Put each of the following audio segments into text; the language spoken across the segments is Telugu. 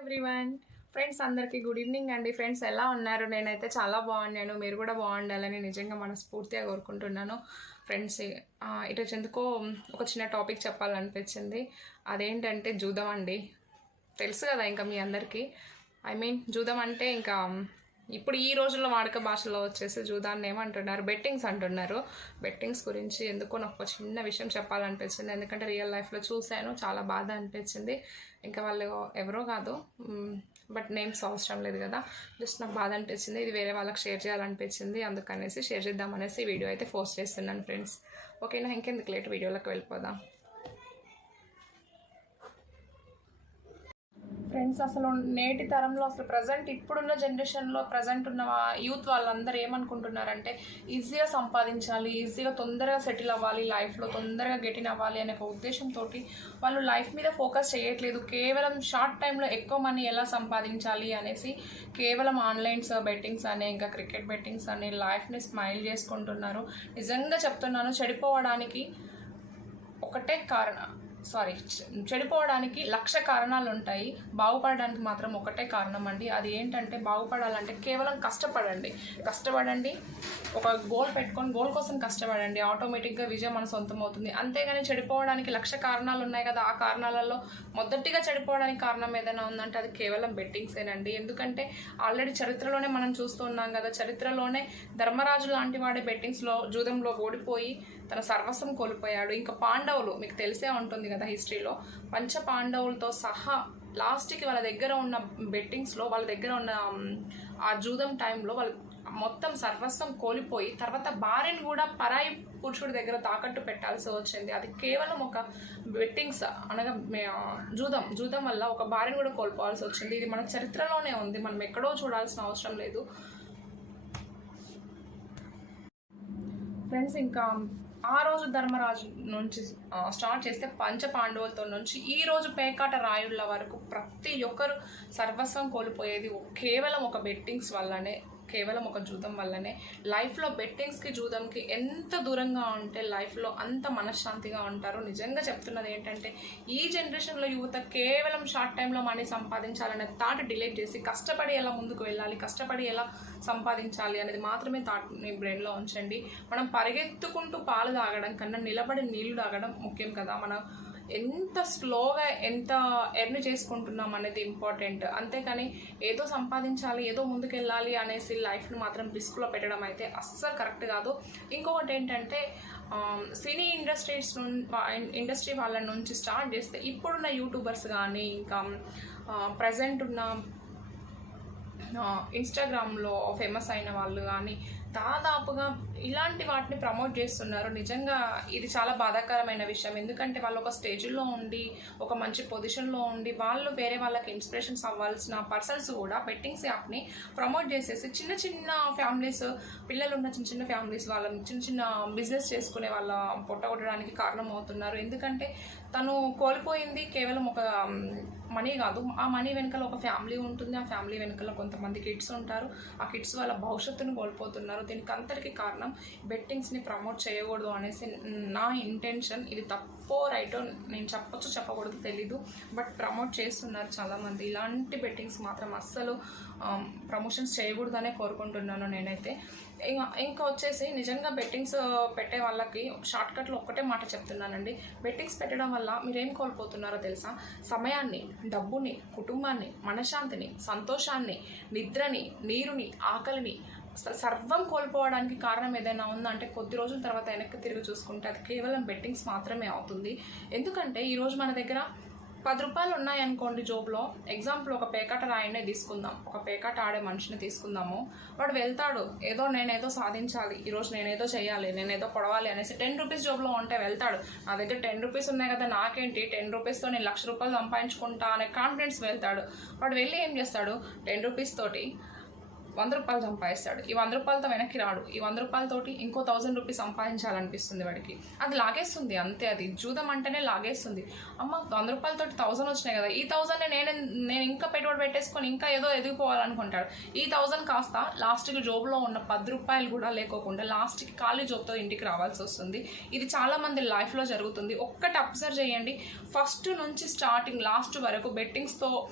ఎవ్రీవన్. ఫ్రెండ్స్ అందరికీ గుడ్ ఈవినింగ్ అండి. ఫ్రెండ్స్ ఎలా ఉన్నారు? నేనైతే చాలా బాగున్నాను. మీరు కూడా బాగుండాలని నిజంగా మనస్ఫూర్తిగా కోరుకుంటున్నాను. ఫ్రెండ్స్ ఆ, ఇటు ఎందుకో ఒక చిన్న టాపిక్ చెప్పాలనిపించింది. అదేంటంటే జూదం అండి. తెలుసు కదా ఇంకా మీ అందరికీ. ఐ మీన్ జూదం అంటే ఇంకా ఇప్పుడు ఈ రోజుల్లో వాడుక భాషలో వచ్చేసి జూదాన్ని ఏమంటున్నారు? బెట్టింగ్స్ అంటున్నారు. బెట్టింగ్స్ గురించి ఎందుకో నాకు ఒక చిన్న విషయం చెప్పాలనిపించింది. ఎందుకంటే రియల్ లైఫ్లో చూశాను చాలా బాధ అనిపించింది. ఇంకా వాళ్ళు ఎవరో కాదు బట్ నేమ్స్ అవసరం లేదు కదా. జస్ట్ నాకు బాధ అనిపించింది. ఇది వేరే వాళ్ళకి షేర్ చేయాలనిపించింది. అందుకనేసి షేర్ చేద్దామనేసి వీడియో అయితే పోస్ట్ చేస్తున్నాను ఫ్రెండ్స్. ఓకేనా? ఇంకెందుకు లేట్? వీడియోలోకి వెళ్ళిపోదాం. ఫ్రెండ్స్ అసలు నేటి తరంలో అసలు ప్రజెంట్ ఇప్పుడున్న జనరేషన్లో ప్రజెంట్ ఉన్న యూత్ వాళ్ళందరూ ఏమనుకుంటున్నారంటే ఈజీగా సంపాదించాలి ఈజీగా తొందరగా సెటిల్ అవ్వాలి లైఫ్లో తొందరగా గెటిన్ అవ్వాలి అనే ఒక ఉద్దేశంతో వాళ్ళు లైఫ్ మీద ఫోకస్ చేయట్లేదు. కేవలం షార్ట్ టైంలో ఎక్కువ మనీ ఎలా సంపాదించాలి అనేసి కేవలం ఆన్లైన్స్ బెట్టింగ్స్ అనే ఇంకా క్రికెట్ బెట్టింగ్స్ అనే లైఫ్ని స్మైల్ చేసుకుంటున్నారు. నిజంగా చెప్తున్నాను చెడిపోవడానికి ఒకటే కారణం. సారీ చెడిపోవడానికి లక్ష కారణాలు ఉంటాయి బాగుపడడానికి మాత్రం ఒకటే కారణం అండి అది ఏంటంటే బాగుపడాలంటే కేవలం కష్టపడండి. కష్టపడండి ఒక గోల్ పెట్టుకొని గోల్ కోసం కష్టపడండి. ఆటోమేటిక్గా విజయం మన సొంతం అవుతుంది అంతేగాని చెడిపోవడానికి లక్ష కారణాలు ఉన్నాయి కదా ఆ కారణాలలో మొదటిగా చెడిపోవడానికి కారణం ఏదైనా ఉందంటే అది కేవలం బెట్టింగ్సేనండి. ఎందుకంటే ఆల్రెడీ చరిత్రలోనే మనం చూస్తూ ఉన్నాం కదా చరిత్రలోనే ధర్మరాజు లాంటి వాడే బెట్టింగ్స్లో జూదంలో ఓడిపోయి తన సర్వస్వం కోల్పోయాడు. ఇంకా పాండవులు మీకు తెలిసే ఉంటుంది కదా హిస్టరీలో పంచ పాండవులతో సహా లాస్ట్కి వాళ్ళ దగ్గర ఉన్న బెట్టింగ్స్లో వాళ్ళ దగ్గర ఉన్న ఆ జూదం టైంలో వాళ్ళు మొత్తం సర్వస్వం కోల్పోయి తర్వాత భార్యని కూడా పరాయి పురుషుడి దగ్గర తాకట్టు పెట్టాల్సి వచ్చింది. అది కేవలం ఒక బెట్టింగ్స్ అనగా మే- జూదం జూదం వల్ల ఒక భార్యను కూడా కోల్పోవాల్సి వచ్చింది. ఇది మన చరిత్రలోనే ఉంది. మనం ఎక్కడో చూడాల్సిన అవసరం లేదు. ఫ్రెండ్స్ ఇంకా ఆ రోజు ధర్మరాజు నుంచి స్టార్ట్ చేస్తే పంచ పాండవులతో నుంచి ఈ రోజు పేకాట రాయుళ్ళ వరకు ప్రతి ఒక్కరు సర్వస్వం కోల్పోయేది కేవలం ఒక బెట్టింగ్స్ వల్లనే కేవలం ఒక జూదం వల్లనే లైఫ్లో బెట్టింగ్స్కి జూదంకి ఎంత దూరంగా ఉంటే లైఫ్లో అంత మనశ్శాంతిగా ఉంటారు. నిజంగా చెప్తున్నది ఏంటంటే ఈ జనరేషన్లో యువత కేవలం షార్ట్ టైంలో మనీ సంపాదించాలనే థాట్ డిలీట్ చేసి కష్టపడి ఎలా ముందుకు వెళ్ళాలి కష్టపడి ఎలా సంపాదించాలి అనేది మాత్రమే థాట్ మీ బ్రెయిన్లో ఉంచండి. మనం పరిగెత్తుకుంటూ పాలు తాగడం కన్నా నిలబడి నీళ్ళు తాగడం ముఖ్యం కదా. మనం ఎంత స్లోగా ఎంత ఎర్న్ చేసుకుంటున్నాం అనేది ఇంపార్టెంట్. అంతేకాని ఏదో సంపాదించాలి ఏదో ముందుకెళ్ళాలి అనేసి లైఫ్ని మాత్రం రిస్క్లో పెట్టడం అయితే అస్సలు కరెక్ట్ కాదు. ఇంకొకటి ఏంటంటే సినీ ఇండస్ట్రీస్ ఇండస్ట్రీ వాళ్ళ నుంచి స్టార్ట్ చేస్తే ఇప్పుడున్న యూట్యూబర్స్ కానీ ఇంకా ప్రజెంట్ ఉన్న ఇన్స్టాగ్రామ్లో ఫేమస్ అయిన వాళ్ళు కానీ దాదాపుగా ఇలాంటి వాటిని ప్రమోట్ చేస్తున్నారు. నిజంగా ఇది చాలా బాధాకరమైన విషయం. ఎందుకంటే వాళ్ళు ఒక స్టేజ్లో ఉండి ఒక మంచి పొజిషన్లో ఉండి వాళ్ళు వేరే వాళ్ళకి ఇన్స్పిరేషన్స్ అవ్వాల్సిన పర్సన్స్ కూడా బెట్టింగ్స్ యాప్ని ప్రమోట్ చేసేసి చిన్న చిన్న ఫ్యామిలీస్ పిల్లలు ఉన్న చిన్న చిన్న ఫ్యామిలీస్ వాళ్ళ చిన్న చిన్న బిజినెస్ చేసుకునే వాళ్ళ పొట్టగొట్టడానికి కారణం అవుతున్నారు ఎందుకంటే తను కోల్పోయింది కేవలం ఒక మనీ కాదు. ఆ మనీ వెనకాల ఒక ఫ్యామిలీ ఉంటుంది. ఆ ఫ్యామిలీ వెనకాల కొంతమంది కిడ్స్ ఉంటారు. ఆ కిడ్స్ వాళ్ళ భవిష్యత్తును కోల్పోతున్నారు. దీనికి అంతటికి కారణం బెట్టింగ్స్ని ప్రమోట్ చేయకూడదు అనేసి నా ఇంటెన్షన్. ఇది తప్పో రైటో నేను చెప్పచ్చు చెప్పకూడదు తెలీదు. బట్ ప్రమోట్ చేస్తున్నారు చాలామంది. ఇలాంటి బెట్టింగ్స్ మాత్రం అస్సలు Um, ప్రమోషన్స్ చేయకూడదనే కోరుకుంటున్నాను నేనైతే. ఇంకా వచ్చేసి నిజంగా బెట్టింగ్స్ uh, పెట్టే వాళ్ళకి షార్ట్ కట్లో ఒక్కటే మాట చెప్తున్నానండి. బెట్టింగ్స్ పెట్టడం వల్ల మీరేం కోల్పోతున్నారో తెలుసా? సమయాన్ని డబ్బుని కుటుంబాన్ని మనశ్శాంతిని సంతోషాన్ని నిద్రని నీరుని ఆకలిని స- సర్వం కోల్పోవడానికి కారణం ఏదైనా ఉందంటే కొద్ది రోజుల తర్వాత వెనక్కి తిరిగి చూసుకుంటే అది కేవలం బెట్టింగ్స్ మాత్రమే అవుతుంది. ఎందుకంటే ఈరోజు మన దగ్గర పది రూపాయలు ఉన్నాయనుకోండి జోబులో. ఎగ్జాంపుల్ ఒక పేకాట రాయనే తీసుకుందాం. ఒక పేకాట ఆడే మనిషిని తీసుకుందాము. వాడు వెళ్తాడు. ఏదో నేనేదో సాధించాలి. ఈరోజు నేనేదో చేయాలి. నేనేదో పొడవాలి అనేసి టెన్ రూపీస్ జోబులో ఉంటే వెళ్తాడు. నా దగ్గర టెన్ రూపీస్ ఉన్నాయి కదా నాకేంటి? టెన్ రూపీస్తో నేను లక్ష రూపాయలు సంపాదించుకుంటా అనే కాన్ఫిడెన్స్ వెళ్తాడు. వాడు వెళ్ళి ఏం చేస్తాడు? టెన్ రూపీస్ తోటి వంద రూపాయలు సంపాదిస్తాడు. ఈ వంద రూపాయలతో వెనక్కి రాడు. ఈ వంద రూపాయలతోటి ఇంకో థౌజండ్ రూపీస్ సంపాదించాలనిపిస్తుంది వాడికి. అది లాగేస్తుంది అంతే అది. జూదం అంటేనే లాగేస్తుంది. అమ్మ వంద రూపాయలతోటి థౌజండ్ వచ్చినాయి కదా. ఈ థౌజండ్ నేను నేను ఇంకా పెట్టుబడి పెట్టేసుకొని ఇంకా ఏదో ఎదిగిపోవాలనుకుంటాడు. ఈ థౌజండ్ కాస్త లాస్ట్కి జోబులో ఉన్న పది రూపాయలు కూడా లేకోకుండా లాస్ట్కి ఖాళీ జోబ్తో ఇంటికి రావాల్సి వస్తుంది. ఇది చాలామంది లైఫ్లో జరుగుతుంది. ఒక్కటి అబ్జర్వ్ చేయండి. ఫస్ట్ నుంచి స్టార్టింగ్ లాస్ట్ వరకు బెట్టింగ్స్తో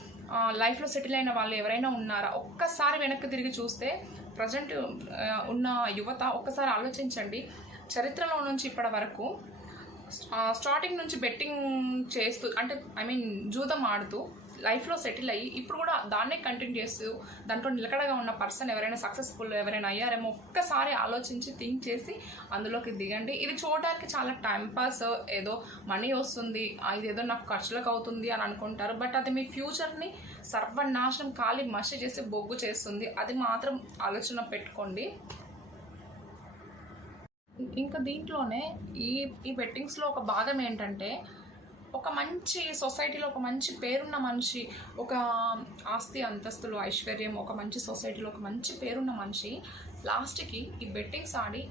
లైఫ్లో సెటిల్ అయిన వాళ్ళు ఎవరైనా ఉన్నారా? ఒక్కసారి వెనక్కి తిరిగి చూస్తే ప్రజెంట్ ఉన్న యువత ఒక్కసారి ఆలోచించండి. చరిత్రలో నుంచి ఇప్పటి వరకు స్టార్టింగ్ నుంచి బెట్టింగ్ చేస్తూ అంటే ఐ మీన్ జూదం ఆడుతూ లైఫ్లో సెటిల్ అయ్యి ఇప్పుడు కూడా దాన్నే కంటిన్యూ చేస్తూ దాంట్లో నిలకడగా ఉన్న పర్సన్ ఎవరైనా సక్సెస్ఫుల్ ఎవరైనా అయ్యారేమో ఒక్కసారి ఆలోచించి థింక్ చేసి అందులోకి దిగండి. ఇది చూడడానికి చాలా టైం పాస్ ఏదో మనీ వస్తుంది ఆ, ఇదేదో నాకు ఖర్చులకు అవుతుంది అని అనుకుంటారు. బట్ అది మీ ఫ్యూచర్ని సర్వనాశనం ఖాళీ మసి చేసి బొగ్గు చేస్తుంది. అది మాత్రం ఆలోచన పెట్టుకోండి. ఇంకా దీంట్లోనే ఈ ఈ బెట్టింగ్స్లో ఒక భాగం ఏంటంటే ఒక మంచి సొసైటీలో ఒక మంచి పేరున్న మనిషి ఒక ఆస్తి అంతస్తులు ఐశ్వర్యం ఒక మంచి సొసైటీలో ఒక మంచి పేరున్న మనిషి లాస్ట్కి ఈ బెట్టింగ్స్ ఆడి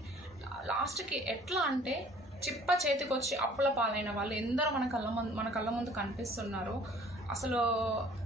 లాస్ట్కి ఎట్లా అంటే చిప్ప చేతికొచ్చి అప్పుల పాలైన వాళ్ళు ఎందరో మన కళ్ళ ముందు మన కళ్ళ ముందు కనిపిస్తున్నారు. అసలు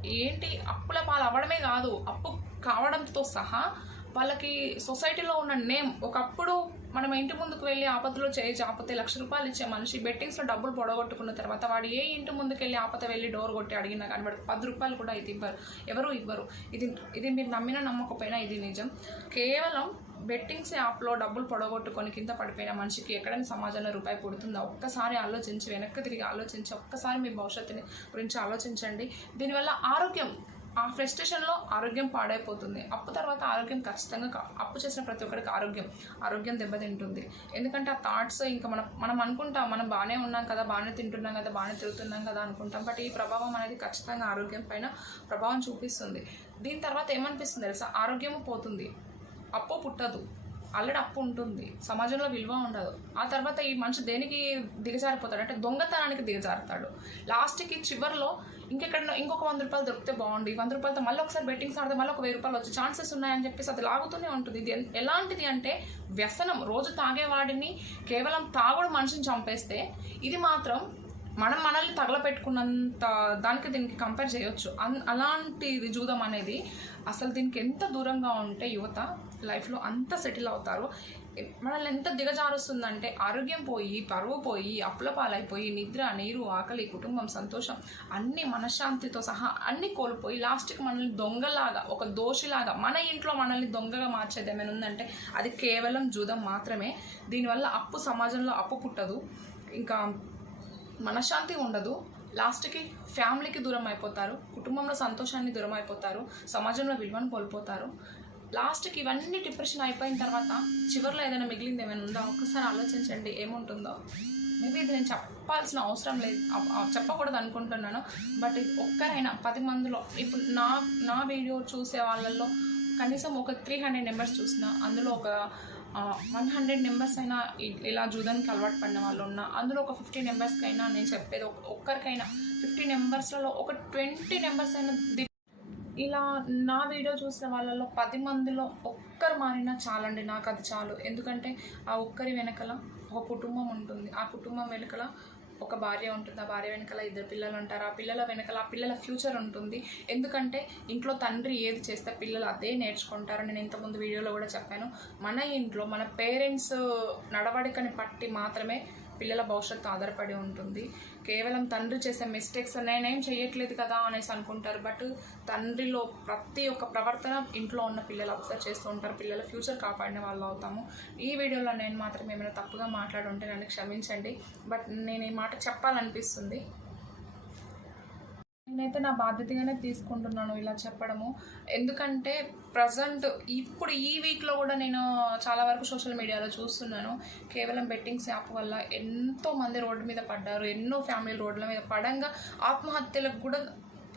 ఏంటి అప్పుల పాలు అవ్వడమే కాదు అప్పు కావడంతో సహా వాళ్ళకి సొసైటీలో ఉన్న నేమ్ ఒకప్పుడు మనం ఇంటి ముందుకు వెళ్ళి ఆపదలో చేయి చాపితే లక్ష రూపాయలు ఇచ్చే మనిషి బెట్టింగ్స్లో డబ్బులు పొడగొట్టుకున్న తర్వాత వాడు ఏ ఇంటి ముందుకు వెళ్ళి ఆపద వెళ్ళి డోర్ కొట్టి అడిగినా కానీ వాడికి పది రూపాయలు కూడా ఇది ఇవ్వరు. ఎవరు ఇవ్వరు. ఇది ఇది మీరు నమ్మిన నమ్మకపోయినా ఇది నిజం. కేవలం బెట్టింగ్స్ యాప్లో డబ్బులు పొడగొట్టుకొని కింద పడిపోయిన మనిషికి ఎక్కడైనా సమాజంలో రూపాయి పుడుతుందా? ఒక్కసారి ఆలోచించి వెనక్కి తిరిగి ఆలోచించి ఒక్కసారి మీ భవిష్యత్తుని గురించి ఆలోచించండి. దీనివల్ల ఆరోగ్యం ఆ ఫ్రస్ట్రేషన్లో ఆరోగ్యం పాడైపోతుంది. అప్పు తర్వాత ఆరోగ్యం ఖచ్చితంగా అప్పు చేసిన ప్రతి ఒక్కరికి ఆరోగ్యం ఆరోగ్యం దెబ్బతింటుంది. ఎందుకంటే ఆ థాట్స్ ఇంకా మనం మనం అనుకుంటాం మనం బాగానే ఉన్నాం కదా బాగానే తింటున్నాం కదా బాగానే తిరుగుతున్నాం కదా అనుకుంటాం. బట్ ఈ ప్రభావం అనేది ఖచ్చితంగా ఆరోగ్యం పైన ప్రభావం చూపిస్తుంది. దీని తర్వాత ఏమనిపిస్తుంది తెలుసా? ఆరోగ్యము పోతుంది. అప్పు పుట్టదు. ఆల్రెడీ అప్పు ఉంటుంది సమాజంలో విలువ ఉండదు. ఆ తర్వాత ఈ మనిషి దేనికి దిగజారిపోతాడు? అంటే దొంగతనానికి దిగజారుతాడు. లాస్ట్కి చివరిలో ఇంకెక్కడ ఇంకొక వంద రూపాయలు దొరికితే బాగుంది వంద రూపాయలతో మళ్ళీ ఒకసారి బెట్టింగ్స్ ఆడితే మళ్ళీ ఒక వెయ్యి రూపాయలు వచ్చే ఛాన్సెస్ ఉన్నాయని చెప్పేసి అది లాగుతూనే ఉంటుంది. ఇది ఎలాంటిది అంటే వ్యసనం. రోజు తాగేవాడిని కేవలం తాగుడు మనిషిని చంపేస్తే ఇది మాత్రం మనం మనల్ని తగలపెట్టుకున్నంత దానికి దీనికి కంపేర్ చేయొచ్చు. అన్ అలాంటి జూదం అనేది అసలు దీనికి ఎంత దూరంగా ఉంటే యువత లైఫ్లో అంత సెటిల్ అవుతారు. మనల్ని ఎంత దిగజారుస్తుందంటే ఆరోగ్యం పోయి పరువు పోయి అప్పుల పాలైపోయి నిద్ర నీరు ఆకలి కుటుంబం సంతోషం అన్ని మనశ్శాంతితో సహా అన్ని కోల్పోయి లాస్ట్కి మనల్ని దొంగలాగా ఒక దోషిలాగా మన ఇంట్లో మనల్ని దొంగగా మార్చేది ఏమైనా ఉందంటే అది కేవలం జూదం మాత్రమే. దీనివల్ల అప్పు సమాజంలో అప్పు పుట్టదు. ఇంకా మనశ్శాంతి ఉండదు. లాస్ట్కి ఫ్యామిలీకి దూరం అయిపోతారు. కుటుంబంలో సంతోషాన్ని దూరం అయిపోతారు. సమాజంలో విలువను కోల్పోతారు. లాస్ట్కి ఇవన్నీ డిప్రెషన్ అయిపోయిన తర్వాత చివరిలో ఏదైనా మిగిలింది ఏమైనా ఉందా? ఒక్కసారి ఆలోచించండి ఏముంటుందో. మేబీ ఇది నేను చెప్పాల్సిన అవసరం లేదు. చెప్పకూడదు అనుకుంటున్నాను. బట్ ఇది ఒక్కరైనా పది మందిలో ఇప్పుడు నా నా వీడియో చూసే వాళ్ళల్లో కనీసం ఒక త్రీ హండ్రెడ్ నెంబర్స్ చూసిన అందులో ఒక వన్ హండ్రెడ్ నెంబర్స్ అయినా ఇ- ఇలా జూదానికి అలవాటు పడిన వాళ్ళు ఉన్నా అందులో ఒక ఫిఫ్టీ మెంబర్స్కి అయినా నేను చెప్పేది ఒక- ఒక్కరికైనా ఫిఫ్టీ నెంబర్స్లలో ఒక ట్వంటీ నెంబర్స్ అయినా ది- ఇలా నా వీడియో చూసిన వాళ్ళలో పది మందిలో ఒక్కరు మారినా చాలండి నాకు అది చాలు. ఎందుకంటే ఆ ఒక్కరి వెనకల ఒక కుటుంబం ఉంటుంది. ఆ కుటుంబం వెనకల ఒక భార్య ఉంటుంది. ఆ భార్య వెనకాల ఇద్దరు పిల్లలు ఉంటారు. ఆ పిల్లల వెనకాల ఆ పిల్లల ఫ్యూచర్ ఉంటుంది. ఎందుకంటే ఇంట్లో తండ్రి ఏది చేస్తే పిల్లలు అదే నేర్చుకుంటారు. నేను ఇంతకుముందు వీడియోలో కూడా చెప్పాను. మన ఇంట్లో మన పేరెంట్స్ నడవడికని పట్టి మాత్రమే పిల్లల భవిష్యత్తు ఆధారపడి ఉంటుంది. కేవలం తండ్రి చేసే మిస్టేక్స్ నేనేం చేయట్లేదు కదా అనేసి అనుకుంటారు. బట్ తండ్రిలో ప్రతి ఒక్క ప్రవర్తన ఇంట్లో ఉన్న పిల్లలు అబ్జర్వ్ చేస్తూ ఉంటారు. పిల్లల ఫ్యూచర్ కాపాడిన వాళ్ళు అవుతాము. ఈ వీడియోలో నేను మాత్రం ఏమైనా తప్పుగా మాట్లాడుంటే నన్ను క్షమించండి. బట్ నేను ఈ మాట చెప్పాలనిపిస్తుంది. నేనైతే నా బాధ్యతగానే తీసుకుంటున్నాను ఇలా చెప్పడము. ఎందుకంటే ప్రజెంట్ ఇప్పుడు ఈ వీక్లో కూడా నేను చాలా వరకు సోషల్ మీడియాలో చూస్తున్నాను. కేవలం బెట్టింగ్స్ యాప్ వల్ల ఎంతో మంది రోడ్డు మీద పడ్డారు. ఎన్నో ఫ్యామిలీ రోడ్ల మీద పడంగా ఆత్మహత్యలకు కూడా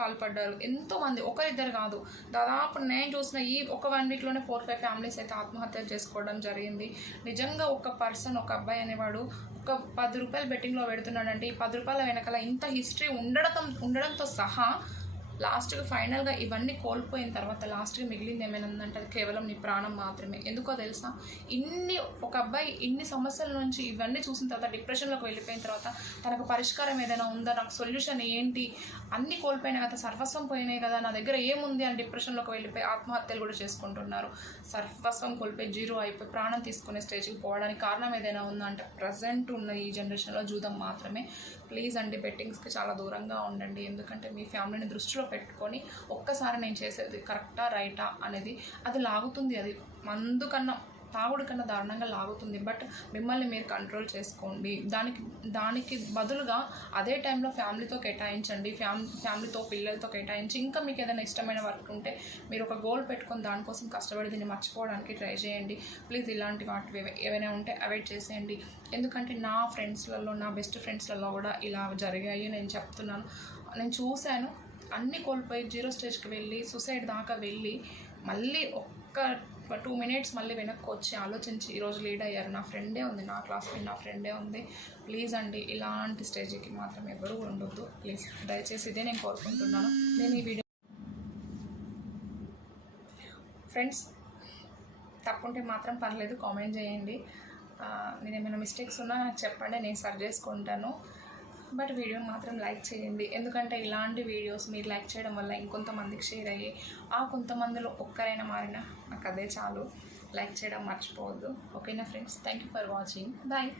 పాల్పడ్డారు ఎంతో మంది. ఒకరిద్దరు కాదు. దాదాపు నేను చూసిన ఈ ఒక వన్ వీక్లోనే ఫోర్ ఫైవ్ ఫ్యామిలీస్ అయితే ఆత్మహత్య చేసుకోవడం జరిగింది. నిజంగా ఒక పర్సన్ ఒక అబ్బాయి అనేవాడు ఒక పది రూపాయలు బెట్టింగ్లో పెడుతున్నాడంటే ఈ పది రూపాయల వెనకాల ఇంత హిస్టరీ ఉండడం ఉండడంతో సహా లాస్ట్కి ఫైనల్గా ఇవన్నీ కోల్పోయిన తర్వాత లాస్ట్కి మిగిలింది ఏమైనందంటే అది కేవలం నీ ప్రాణం మాత్రమే. ఎందుకో తెలుసా? ఇన్ని ఒక అబ్బాయి ఇన్ని సమస్యల నుంచి ఇవన్నీ చూసిన తర్వాత డిప్రెషన్లోకి వెళ్ళిపోయిన తర్వాత తనకు పరిష్కారం ఏదైనా ఉందా? నాకు సొల్యూషన్ ఏంటి? అన్ని కోల్పోయినా కదా సర్వస్వం పోయినాయి కదా నా దగ్గర ఏముంది అని డిప్రెషన్లోకి వెళ్ళిపోయి ఆత్మహత్యలు కూడా చేసుకుంటున్నారు. సర్వస్వం కోల్పోయి జీరో అయిపోయి ప్రాణం తీసుకునే స్టేజ్కి పోవడానికి కారణం ఏదైనా ఉందా అంటే ప్రజెంట్ ఉన్న ఈ జనరేషన్లో జూదం మాత్రమే. ప్లీజ్ అండి బెట్టింగ్స్కి చాలా దూరంగా ఉండండి. ఎందుకంటే మీ ఫ్యామిలీని దృష్టిలో పెట్టుకొని ఒక్కసారి నేను చేసేది కరెక్టా రైటా అనేది అది లాగుతుంది. అది మందుకన్నా తాగుడు కన్నా దారుణంగా లాగుతుంది. బట్ మిమ్మల్ని మీరు కంట్రోల్ చేసుకోండి. దానికి దానికి బదులుగా అదే టైంలో ఫ్యామిలీతో కేటాయించండి. ఫ్యామ్ ఫ్యామిలీతో పిల్లలతో కేటాయించి ఇంకా మీకు ఏదైనా ఇష్టమైన వర్క్ ఉంటే మీరు ఒక గోల్ పెట్టుకొని దానికోసం కష్టపడి దీన్ని మర్చిపోవడానికి ట్రై చేయండి. ప్లీజ్ ఇలాంటి వాటివి ఏవైనా ఉంటే అవాయిడ్ చేసేయండి. ఎందుకంటే నా ఫ్రెండ్స్లలో నా బెస్ట్ ఫ్రెండ్స్లలో కూడా ఇలా జరిగాయి నేను చెప్తున్నాను. నేను చూశాను. అన్నీ కోల్పోయి జీరో స్టేజ్కి వెళ్ళి సూసైడ్ దాకా వెళ్ళి మళ్ళీ ఒక్క టూ మినిట్స్ మళ్ళీ వెనక్కి వచ్చి ఆలోచించి ఈరోజు లీడ్ అయ్యారు నా ఫ్రెండే ఉంది నా క్లాస్లో నా ఫ్రెండే ఉంది. ప్లీజ్ అండి ఇలాంటి స్టేజ్కి మాత్రం ఎవరు ఉండొద్దు. ప్లీజ్ దయచేసి ఇదే నేను కోరుకుంటున్నాను. నేను ఈ వీడియో ఫ్రెండ్స్ తప్పుంటే మాత్రం పర్లేదు కామెంట్ చేయండి. నేను ఏమైనా మిస్టేక్స్ ఉన్నా నాకు చెప్పండి నేను సర్చ్ చేసుకుంటాను. బట్ వీడియోని మాత్రం లైక్ చేయండి. ఎందుకంటే ఇలాంటి వీడియోస్ మీరు లైక్ చేయడం వల్ల ఇంకొంతమందికి షేర్ అయ్యి ఆ కొంతమందిలో ఒక్కరైనా మారినా నాకు అదే చాలు. లైక్ చేయడం మర్చిపోవద్దు. ఓకేనా friends? Thank you for watching. Bye.